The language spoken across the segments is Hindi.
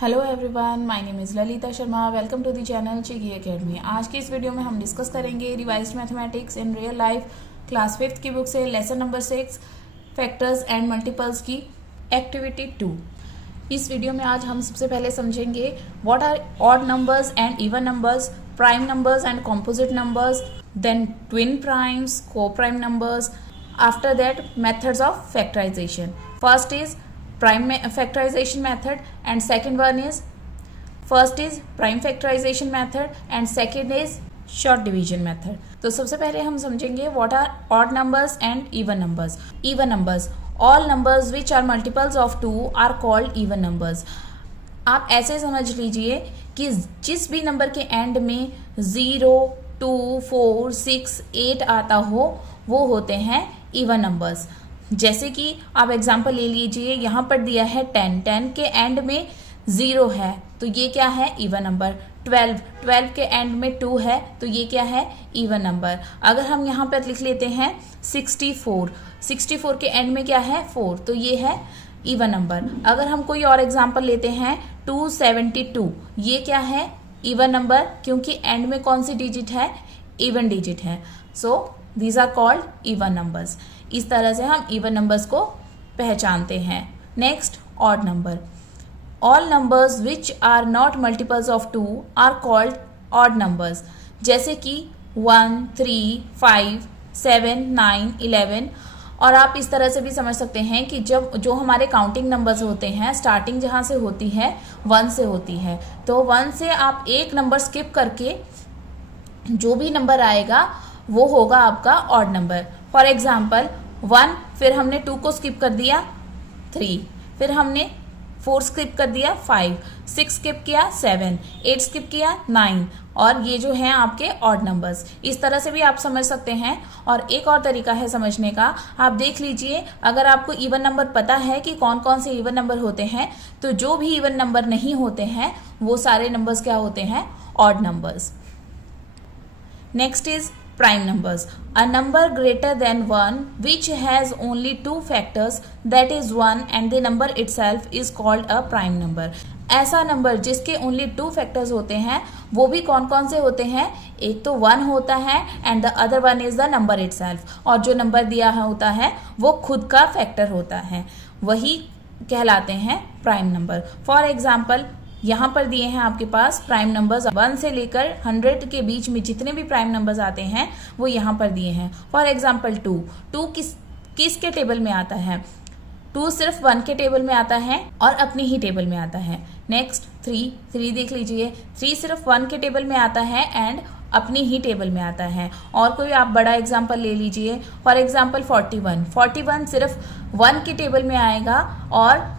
Hello everyone, my name is Lalita Sharma. Welcome to the channel Chigi Academy. आज की इस वीडियो में हम डिस्कस करेंगे revised mathematics in real life class 5th की बुक से lesson number 6 factors and multiples की एक्टिविटी 2। इस वीडियो में आज हम सबसे पहले समझेंगे what are odd numbers and even numbers, prime numbers and composite numbers, then twin primes, co prime numbers. After that methods of factorisation. First is prime factorization method and second one is first is prime factorization method and second is short division method। तो सबसे पहले हम समझेंगे what are odd numbers and even numbers। even numbers, all numbers which are multiples of 2 are called even numbers। आप ऐसे समझ लीजिए कि जिस भी नंबर के एंड में 0, 2, 4, 6, 8 आता हो वो होते हैं इवन नंबर्स। जैसे कि आप एग्जाम्पल ले लीजिए, यहाँ पर दिया है 10 के एंड में 0 है तो ये क्या है, इवन नंबर। 12 के एंड में 2 है तो ये क्या है, इवन नंबर। अगर हम यहाँ पर लिख लेते हैं 64 के एंड में क्या है, 4, तो ये है इवन नंबर। अगर हम कोई और एग्जाम्पल लेते हैं 272, ये क्या है, इवन नंबर, क्योंकि एंड में कौन सी डिजिट है, इवन डिजिट है। So these are called even numbers. इस तरह से हम इवन नंबर्स को पहचानते हैं। Next, odd number. All numbers which are not multiples of 2 are called odd numbers. जैसे कि 1, 3, 5, 7, 9, 11। और आप इस तरह से भी समझ सकते हैं कि जब जो हमारे काउंटिंग नंबर्स होते हैं, स्टार्टिंग जहाँ से होती है 1 से होती है, तो 1 से आप एक नंबर स्किप करके जो भी नंबर आएगा वो होगा आपका ऑड नंबर। फॉर एग्जाम्पल 1, फिर हमने 2 को स्किप कर दिया 3, फिर हमने 4 स्किप कर दिया 5, 6 स्किप किया 7, 8 स्किप किया 9, और ये जो हैं आपके ऑड नंबर्स। इस तरह से भी आप समझ सकते हैं। और एक और तरीका है समझने का, आप देख लीजिए, अगर आपको इवन नंबर पता है कि कौन कौन से इवन नंबर होते हैं, तो जो भी इवन नंबर नहीं होते हैं वो सारे नंबर्स क्या होते हैं, odd numbers. Next is prime numbers, a number greater than 1 which has only 2 factors, that is 1 and the number itself is called a prime number। ऐसा नंबर जिसके ओनली 2 फैक्टर्स होते हैं, वो भी कौन कौन से होते हैं, एक तो 1 होता है and the other one is the number itself, और जो नंबर दिया होता है वो खुद का फैक्टर होता है, वही कहलाते हैं प्राइम नंबर। फॉर एग्जाम्पल यहाँ पर दिए हैं आपके पास प्राइम नंबर्स 1 से लेकर 100 के बीच में जितने भी प्राइम नंबर्स आते हैं वो यहाँ पर दिए हैं। फॉर एग्जाम्पल 2 किस के टेबल में आता है, 2 सिर्फ 1 के टेबल में आता है और अपनी ही टेबल में आता है। नेक्स्ट 3 देख लीजिए, 3 सिर्फ 1 के टेबल में आता है एंड अपनी ही टेबल में आता है। और कोई आप बड़ा एग्जाम्पल ले लीजिए, फॉर एग्जाम्पल 41 सिर्फ 1 के टेबल में आएगा और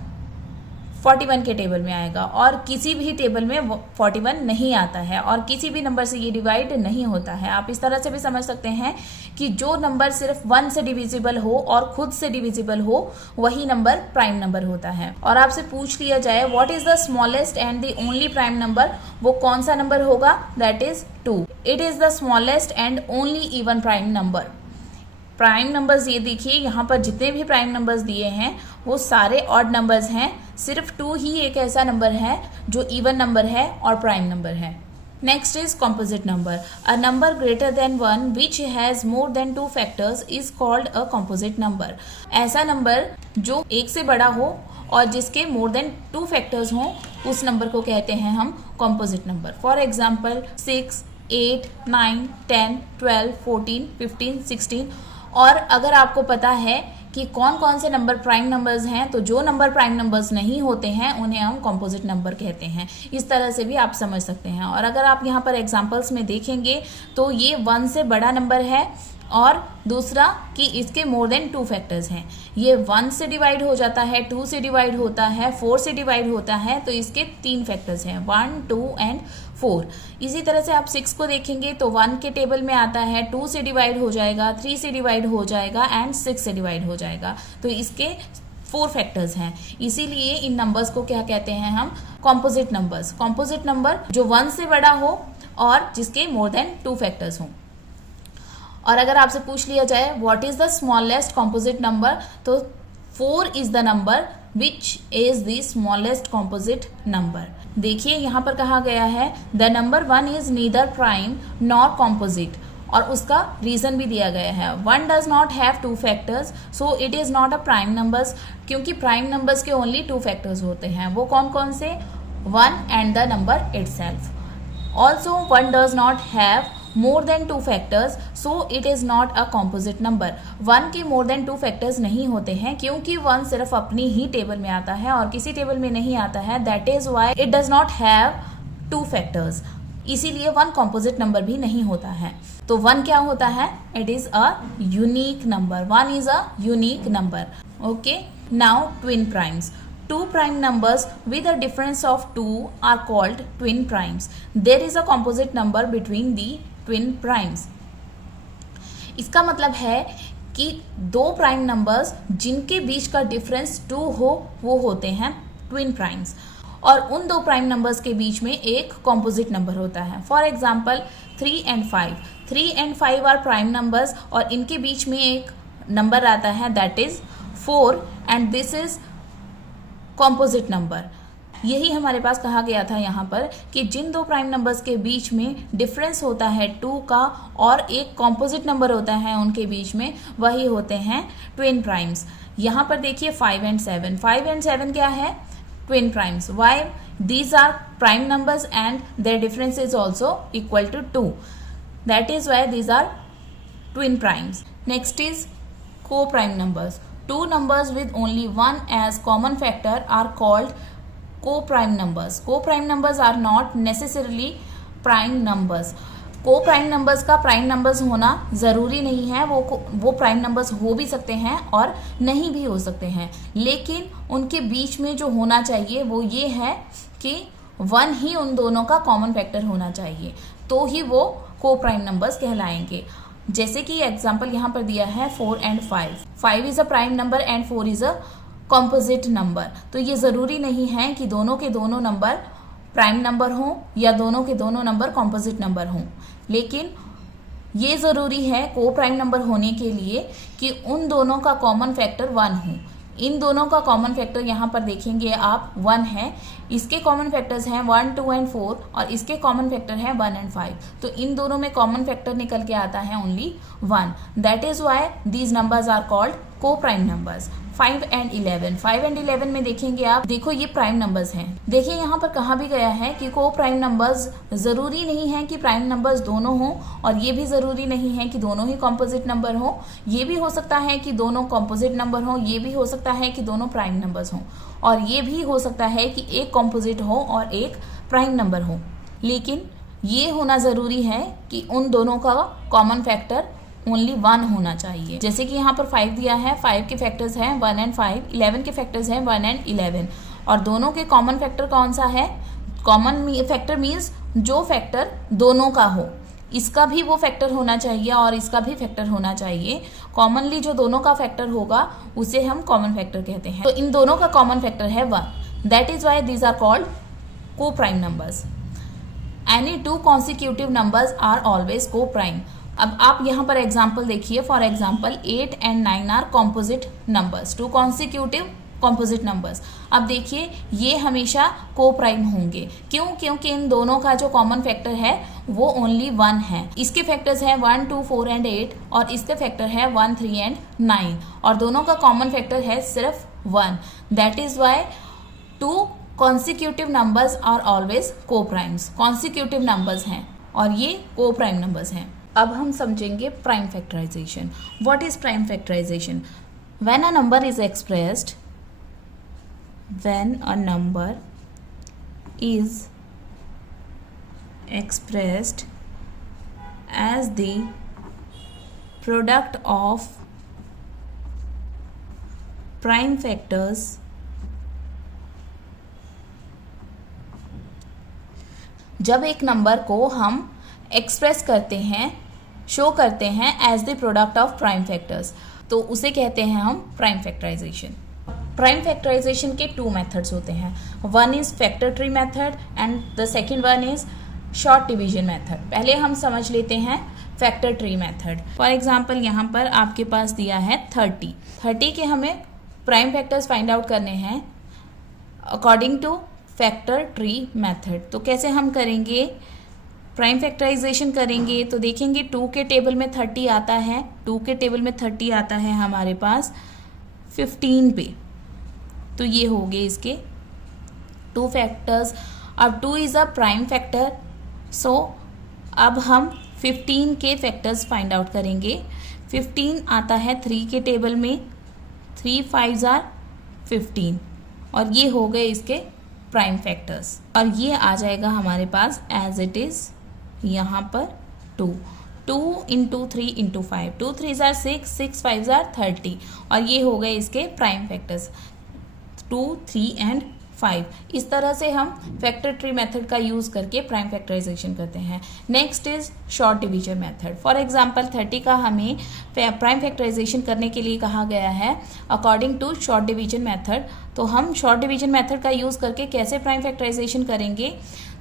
41 के टेबल में आएगा, और किसी भी टेबल में 41 नहीं आता है, और किसी भी नंबर से ये डिवाइड नहीं होता है। आप इस तरह से भी समझ सकते हैं कि जो नंबर सिर्फ 1 से डिविजिबल हो और खुद से डिविजिबल हो वही नंबर प्राइम नंबर होता है। और आपसे पूछ लिया जाए what is the smallest and the only prime number, वो कौन सा नंबर होगा, that is 2। It is the smallest and only even prime number. Prime numbers ये देखिए, यहाँ पर जितने भी प्राइम नंबर्स दिए हैं वो सारे ऑड नंबर्स हैं, सिर्फ 2 ही एक ऐसा नंबर है जो इवन नंबर है और प्राइम नंबर है। Next is composite number. A number greater than 1 which has more than 2 factors is called a composite number. ऐसा नंबर जो एक से बड़ा हो और जिसके मोर देन 2 फैक्टर्स हों, उस नंबर को कहते हैं हम कॉम्पोजिट नंबर। For example 6, 8, 9, 10, 12, 14, 15, 16। और अगर आपको पता है कि कौन कौन से नंबर प्राइम नंबर्स हैं, तो जो नंबर प्राइम नंबर्स नहीं होते हैं उन्हें हम कॉम्पोजिट नंबर कहते हैं। इस तरह से भी आप समझ सकते हैं। और अगर आप यहाँ पर एग्जांपल्स में देखेंगे तो ये 1 से बड़ा नंबर है, और दूसरा कि इसके मोर देन 2 फैक्टर्स हैं। ये 1 से डिवाइड हो जाता है, 2 से डिवाइड होता है, 4 से डिवाइड होता है, तो इसके 3 फैक्टर्स हैं, 1, 2 एंड 4। इसी तरह से आप 6 को देखेंगे तो 1 के टेबल में आता है, 2 से डिवाइड हो जाएगा, 3 से डिवाइड हो जाएगा एंड 6 से डिवाइड हो जाएगा, तो इसके 4 फैक्टर्स हैं। इसीलिए इन नंबर्स को क्या कहते हैं हम, कॉम्पोजिट नंबर्स। कॉम्पोजिट नंबर जो 1 से बड़ा हो और जिसके मोर देन 2 फैक्टर्स हों। और अगर आपसे पूछ लिया जाए what is the smallest composite number, तो 4 is the number which is the smallest composite number. देखिए यहाँ पर कहा गया है the number 1 is neither prime nor composite, और उसका रीजन भी दिया गया है 1 does not have 2 factors so it is not a prime numbers, क्योंकि प्राइम नंबर्स के ओनली 2 फैक्टर्स होते हैं। वो कौन कौन से? 1 and the number itself. Also 1 does not have more than 2 factors so it is not a composite number। 1 के more than 2 factors नहीं होते हैं, क्योंकि 1 सिर्फ अपनी ही टेबल में आता है और किसी टेबल में नहीं आता है। that is why it does not have 2 factors, इसीलिए 1 composite number भी नहीं होता है। तो 1 क्या होता है? it is a unique number। 1 is a unique number। okay, now twin primes। Two prime numbers with a difference of 2 are called twin primes। There is a composite number between the twin primes। इसका मतलब है कि 2 प्राइम नंबर्स जिनके बीच का डिफरेंस 2 हो वो होते हैं ट्विन प्राइम्स, और उन 2 प्राइम नंबर्स के बीच में एक कॉम्पोजिट नंबर होता है। For example 3 and 5। 3 and 5 are prime numbers और इनके बीच में एक नंबर आता है that is 4 and this is composite number. यही हमारे पास कहा गया था यहाँ पर कि जिन 2 प्राइम नंबर्स के बीच में डिफरेंस होता है 2 का और एक कॉम्पोजिट नंबर होता है उनके बीच में, वही होते हैं ट्विन प्राइम्स। यहाँ पर देखिए 5 and 7। 5 and 7 क्या है? Twin primes. Why? These are prime numbers and their difference is also equal to 2, that is why these are twin primes. Next is को prime numbers. 2 numbers with only 1 as common factor are called co-prime numbers। co-prime numbers are not necessarily prime numbers। co-prime numbers का prime numbers होना ज़रूरी नहीं है, वो prime numbers हो भी सकते हैं और नहीं भी हो सकते हैं, लेकिन उनके बीच में जो होना चाहिए वो ये है कि 1 ही उन दोनों का कॉमन फैक्टर होना चाहिए, तो ही वो co-prime numbers कहलाएंगे। जैसे कि एग्जाम्पल यहाँ पर दिया है 4 and 5। 5 is a prime number and 4 is a composite number. तो ये ज़रूरी नहीं है कि दोनों के दोनों नंबर प्राइम नंबर हों या दोनों के दोनों नंबर कॉम्पोजिट नंबर हों, लेकिन ये ज़रूरी है को प्राइम नंबर होने के लिए कि उन दोनों का कॉमन फैक्टर 1 हो। इन दोनों का कॉमन फैक्टर यहाँ पर देखेंगे आप 1 है, इसके कॉमन फैक्टर्स हैं 1, 2 and 4 और इसके कॉमन फैक्टर है 1 and 5। तो इन दोनों में कॉमन फैक्टर निकल के आता है only 1। That is why these numbers are called को प्राइम नंबर्स। 5 and 11। 5 and 11 में देखेंगे आप, देखो ये प्राइम नंबर्स हैं। देखिए यहाँ पर कहा भी गया है कि को प्राइम नंबर्स जरूरी नहीं है कि प्राइम नंबर्स दोनों हों, और ये भी जरूरी नहीं है कि दोनों ही कॉम्पोजिट नंबर हों। ये भी हो सकता है कि दोनों कॉम्पोजिट नंबर हों, ये भी हो सकता है कि दोनों प्राइम नंबर्स हों, और ये भी हो सकता है कि एक कॉम्पोजिट हो और एक प्राइम नंबर हो, लेकिन ये होना जरूरी है कि उन दोनों का कॉमन फैक्टर ओनली 1 होना चाहिए। जैसे कि यहाँ पर 5 दिया है, 5 के फैक्टर्स हैं 1 and 5, 11 के फैक्टर्स हैं 1 and 11, और दोनों के कॉमन फैक्टर कौन सा है? कॉमन फैक्टर मीन्स जो फैक्टर दोनों का हो, इसका भी वो फैक्टर होना चाहिए और इसका भी फैक्टर होना चाहिए। कॉमनली जो दोनों का फैक्टर होगा उसे हम कॉमन फैक्टर कहते हैं। तो इन दोनों का कॉमन फैक्टर है 1। That is why these are called को prime numbers. Any 2 consecutive numbers are always co prime. अब आप यहाँ पर एग्जाम्पल देखिए, for example 8 and 9 are composite numbers, 2 consecutive composite numbers. अब देखिए ये हमेशा को प्राइम होंगे, क्यों? क्योंकि इन दोनों का जो कॉमन फैक्टर है वो ओनली 1 है। इसके फैक्टर्स हैं 1, 2, 4 and 8 और इसके फैक्टर है 1, 3 and 9, और दोनों का कॉमन फैक्टर है सिर्फ 1। That is why 2 consecutive numbers are always coprimes. Consecutive numbers हैं और ये को प्राइम नंबर्स हैं। अब हम समझेंगे prime factorization. What is prime factorization? When a number is expressed, when a number is expressed as the product of prime factors, जब एक नंबर को हम एक्सप्रेस करते हैं, शो करते हैं as the product of prime factors, तो उसे कहते हैं हम प्राइम फैक्टराइजेशन। प्राइम फैक्टराइजेशन के 2 मेथड्स होते हैं। One is factor tree method and the second one is short division method. पहले हम समझ लेते हैं factor tree method. For example यहाँ पर आपके पास दिया है 30 के हमें प्राइम फैक्टर्स फाइंड आउट करने हैं according two factor tree method. तो कैसे हम करेंगे प्राइम फैक्टराइजेशन करेंगे? तो देखेंगे 2 के टेबल में 30 आता है, 2 के टेबल में 30 आता है हमारे पास 15 पे, तो ये हो गए इसके 2 फैक्टर्स। अब 2 इज अ प्राइम फैक्टर, सो अब हम 15 के फैक्टर्स फाइंड आउट करेंगे। 15 आता है 3 के टेबल में, 3 5s आर 15 और ये हो गए इसके प्राइम फैक्टर्स। और ये आ जाएगा हमारे पास एज इट इज यहाँ पर 2 into 3 into 5, 2 3s are 6, 6 5s are 30 और ये हो गए इसके प्राइम फैक्टर्स 2 3 एंड 5। इस तरह से हम फैक्टर ट्री मेथड का यूज करके प्राइम फैक्टराइजेशन करते हैं। Next is short division method. For example 30 का हमें प्राइम फैक्टराइजेशन करने के लिए कहा गया है according to short division method. तो हम शॉर्ट डिवीजन मेथड का यूज करके कैसे प्राइम फैक्टराइजेशन करेंगे?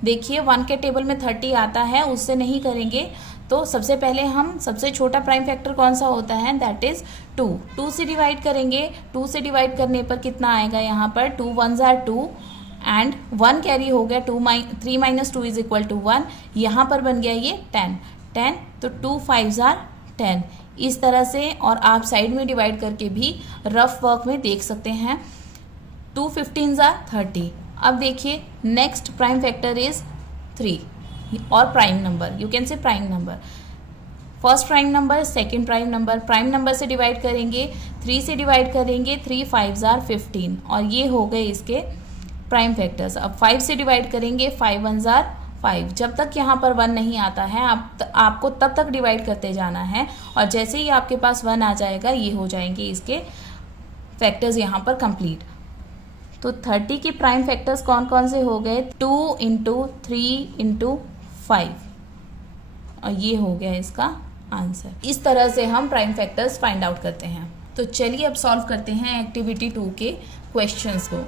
देखिए 1 के टेबल में 30 आता है, उससे नहीं करेंगे। तो सबसे पहले हम सबसे छोटा प्राइम फैक्टर कौन सा होता है, दैट इज 2। 2 से डिवाइड करेंगे, 2 से डिवाइड करने पर कितना आएगा यहाँ पर 2 1s आर 2 एंड 1 कैरी हो गया, 3 माइनस 2 इज इक्वल टू 1। यहाँ पर बन गया ये 10, तो 2 5s आर 10। इस तरह से, और आप साइड में डिवाइड करके भी रफ वर्क में देख सकते हैं। 2 15s आर 30। अब देखिए नेक्स्ट प्राइम फैक्टर इज 3 और prime number, you can say prime number, first prime number, second prime number. Prime number से डिवाइड करेंगे, 3 से डिवाइड करेंगे, 3 5s आर 15 और ये हो गए इसके प्राइम फैक्टर्स। अब 5 से डिवाइड करेंगे, 5 1s आर 5। जब तक यहाँ पर 1 नहीं आता है आपको तब तक डिवाइड करते जाना है और जैसे ही आपके पास 1 आ जाएगा ये हो जाएंगे इसके फैक्टर्स यहाँ पर कंप्लीट। तो 30 के प्राइम फैक्टर्स कौन कौन से हो गए, 2 इंटू 3 इंटू 5 और ये हो गया इसका आंसर। इस तरह से हम प्राइम फैक्टर्स फाइंड आउट करते हैं। तो चलिए अब सॉल्व करते हैं एक्टिविटी 2 के क्वेश्चंस को।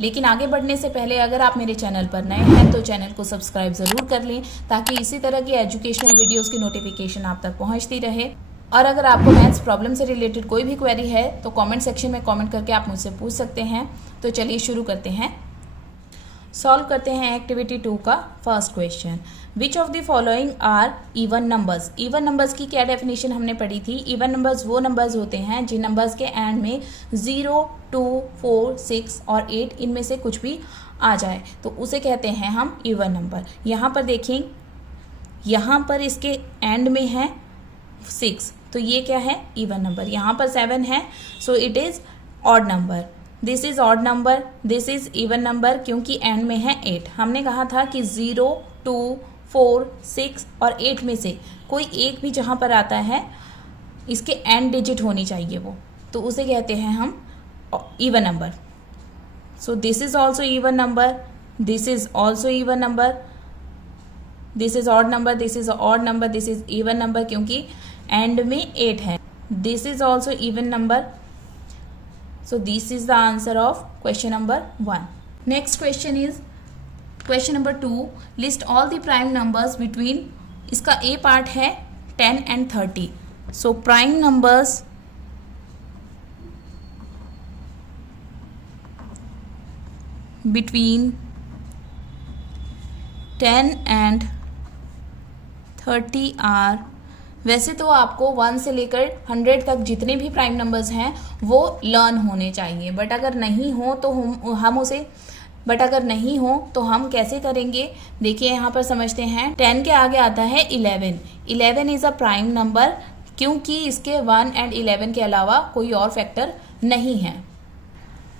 लेकिन आगे बढ़ने से पहले अगर आप मेरे चैनल पर नए हैं तो चैनल को सब्सक्राइब ज़रूर कर लें ताकि इसी तरह की एजुकेशनल वीडियोस की नोटिफिकेशन आप तक पहुंचती रहे। और अगर आपको मैथ्स प्रॉब्लम से रिलेटेड कोई भी क्वेरी है तो कमेंट सेक्शन में कमेंट करके आप मुझसे पूछ सकते हैं। तो चलिए शुरू करते हैं, सॉल्व करते हैं एक्टिविटी 2 का first question. Which of the following are even numbers? Even numbers की क्या डेफिनेशन हमने पढ़ी थी? इवन नंबर्स वो नंबर्स होते हैं जिन नंबर्स के एंड में 0 2 4 6 और 8 इनमें से कुछ भी आ जाए तो उसे कहते हैं हम इवन नंबर। यहाँ पर देखें, यहाँ पर इसके एंड में है 6 तो ये क्या है, इवन नंबर। यहाँ पर 7 है so it is odd number. This is odd number, this is even number क्योंकि एंड में है 8। हमने कहा था कि 0 2 4 6 और 8 में से कोई एक भी जहाँ पर आता है इसके एंड डिजिट होनी चाहिए वो, तो उसे कहते हैं हम even number. So this is also even number, this is also even number, this is odd number, this is odd number, this is even number क्योंकि एंड में 8 है। This is also even number. So this is the answer of question number 1. Next question is question number 2. List all the prime numbers between, इसका A part है 10 and 30. So prime numbers between 10 and 30 are, वैसे तो आपको 1 से लेकर 100 तक जितने भी प्राइम नंबर्स हैं वो लर्न होने चाहिए, बट अगर नहीं हो तो हम कैसे करेंगे? देखिए यहाँ पर समझते हैं। 10 के आगे आता है 11। 11 इज अ प्राइम नंबर क्योंकि इसके 1 एंड 11 के अलावा कोई और फैक्टर नहीं है।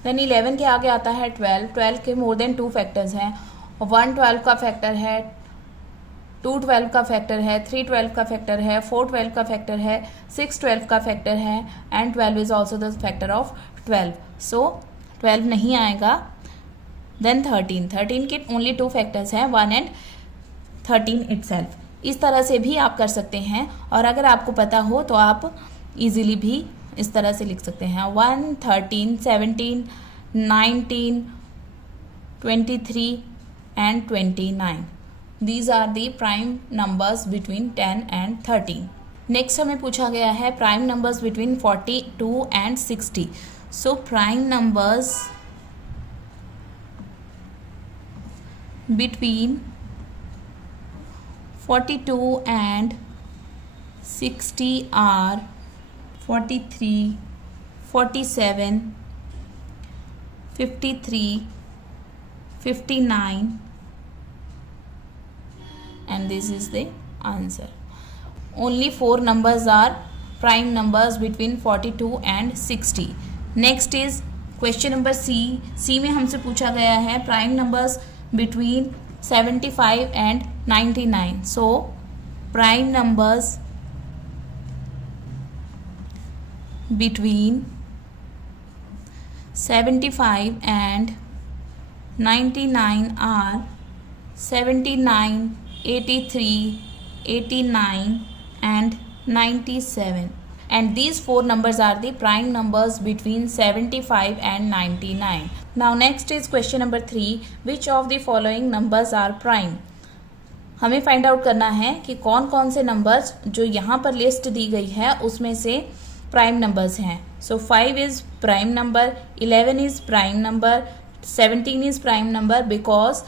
देन 11 के आगे आता है 12। 12 के मोर देन 2 फैक्टर्स हैं। 1 12 का फैक्टर है, 2 12 का फैक्टर है, 3 12 का फैक्टर है, 4 12 का फैक्टर है, 6 12 का फैक्टर है and 12 is also the factor of 12। सो 12 नहीं आएगा। देन 13 के ओनली 2 फैक्टर्स हैं, 1 एंड 13 इटसेल्फ। इस तरह से भी आप कर सकते हैं और अगर आपको पता हो तो आप इजीली भी इस तरह से लिख सकते हैं। 1 13 17 19 23 and 29। These are the prime numbers between 10 and 13. Next हमें पूछा गया है prime numbers between 42 and 60। So prime numbers between 42 and 60 are 43, 47, 53, 59, and this is the answer. Only 4 numbers are prime numbers between 42 and 60. Next is question number C में हमसे पूछा गया है prime numbers between 75 and 99. So prime numbers between 75 and 99 are 79, 83, 89 and 97, and these 4 numbers are the prime numbers between 75 and 99. Now next is question number 3. Which of the following numbers are prime? हमें फाइंड आउट करना है कि कौन कौन से नंबर्स जो यहाँ पर लिस्ट दी गई है उसमें से प्राइम नंबर्स हैं. सो 5 is prime number, 11 is prime number, 17 is prime number because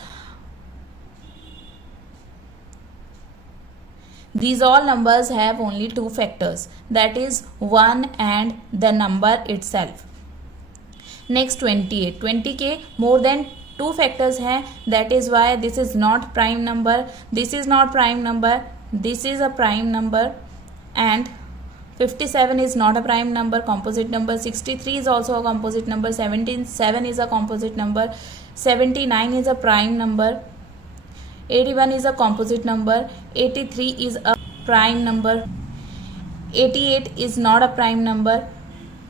these all numbers have only 2 factors, that is 1 and the number itself. Next 28. 20 के more than 2 factors हैं, that is why this is not prime number, this is not prime number, this is a prime number, and 57 is not a prime number, composite number. 63 is also a composite number. 7 is a composite number. 79 is a prime number. 81 is a composite number. 83 is a prime number. 88 is not a prime number.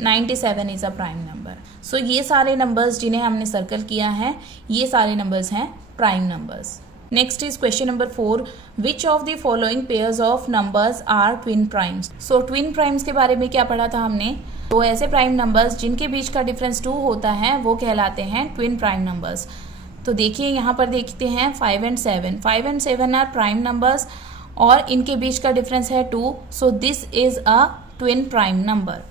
97 is a prime number. So ये सारे numbers जिन्हें हमने सर्कल किया है ये सारे numbers हैं prime numbers. Next is question number 4. Which of the following pairs of numbers are twin primes? So twin primes के बारे में क्या पढ़ा था हमने? तो ऐसे prime numbers जिनके बीच का difference 2 होता है वो कहलाते हैं twin prime numbers. तो देखिए यहाँ पर देखते हैं 5 and 7. 5 and 7 are prime numbers और इनके बीच का डिफरेंस है 2. So this is a twin prime number.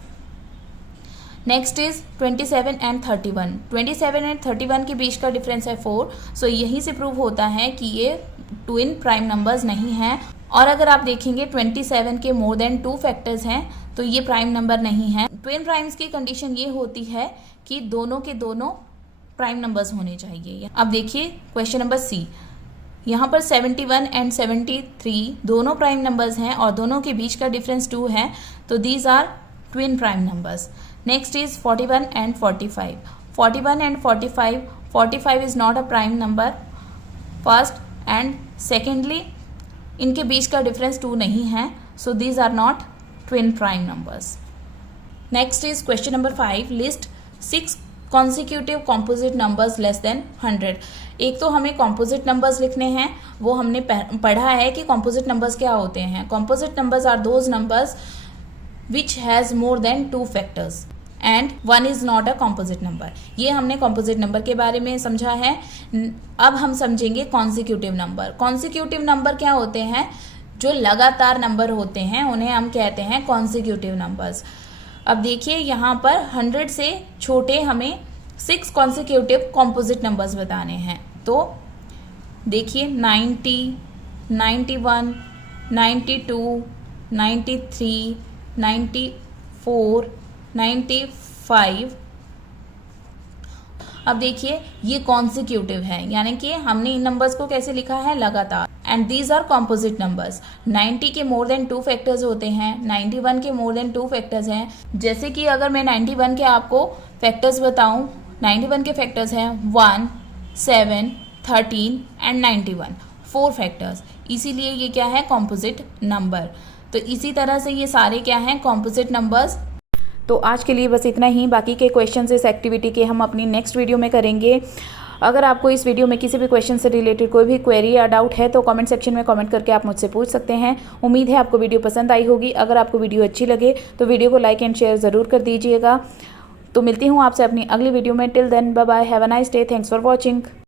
Next is 27 and 31. 27 and 31 के बीच का डिफरेंस है 4. सो यहीं से प्रूव होता है कि ये ट्विन प्राइम नंबर्स नहीं हैं. और अगर आप देखेंगे 27 के मोर देन 2 फैक्टर्स हैं तो ये प्राइम नंबर नहीं है. ट्विन प्राइम्स की कंडीशन ये होती है कि दोनों के दोनों प्राइम नंबर्स होने चाहिए. अब देखिए क्वेश्चन नंबर C. यहाँ पर 71 and 73 दोनों प्राइम नंबर्स हैं और दोनों के बीच का डिफरेंस 2 है तो these are twin prime numbers. Next is 41 and 45. 41 and 45. 45 is not a prime number first and secondly इनके बीच का डिफरेंस 2 नहीं है so these are not twin prime numbers. Next is question number 5. List 6 consecutive composite numbers less than 100. एक तो हमें कॉम्पोजिट नंबर्स लिखने हैं, वो हमने पढ़ा है कि कॉम्पोजिट नंबर्स क्या होते हैं. Composite numbers are those numbers which has more than 2 factors and 1 is not a composite number. ये हमने कॉम्पोजिट नंबर के बारे में समझा है. अब हम समझेंगे कॉन्सिक्यूटिव नंबर. कॉन्सिक्यूटिव नंबर क्या होते हैं? जो लगातार नंबर होते हैं उन्हें हम कहते हैं कॉन्सिक्यूटिव नंबर्स. अब देखिए यहाँ पर 100 से छोटे हमें 6 कॉन्सिक्यूटिव कॉम्पोजिट नंबर्स बताने हैं. तो देखिए 90, 91, 92, 93, 94, 95. अब देखिए ये कॉन्सिक्यूटिव है यानी कि हमने इन नंबर्स को कैसे लिखा है? लगातार. And these are composite numbers. 90 के मोर देन 2 फैक्टर्स होते हैं. 91 के मोर देन 2 फैक्टर्स हैं. जैसे कि अगर मैं 91 के आपको फैक्टर्स बताऊं, 91 के फैक्टर्स हैं 1, 7, 13 एंड 91. 4 फैक्टर्स. इसीलिए ये क्या है? Composite number. तो इसी तरह से ये सारे क्या हैं? Composite numbers. तो आज के लिए बस इतना ही. बाकी के क्वेश्चन इस एक्टिविटी के हम अपनी नेक्स्ट वीडियो में करेंगे. अगर आपको इस वीडियो में किसी भी क्वेश्चन से रिलेटेड कोई भी क्वेरी या डाउट है तो कमेंट सेक्शन में कमेंट करके आप मुझसे पूछ सकते हैं. उम्मीद है आपको वीडियो पसंद आई होगी. अगर आपको वीडियो अच्छी लगे तो वीडियो को लाइक एंड शेयर ज़रूर कर दीजिएगा. तो मिलती हूँ आपसे अपनी अगली वीडियो में. Till then bye bye. Have a nice day. Thanks for watching.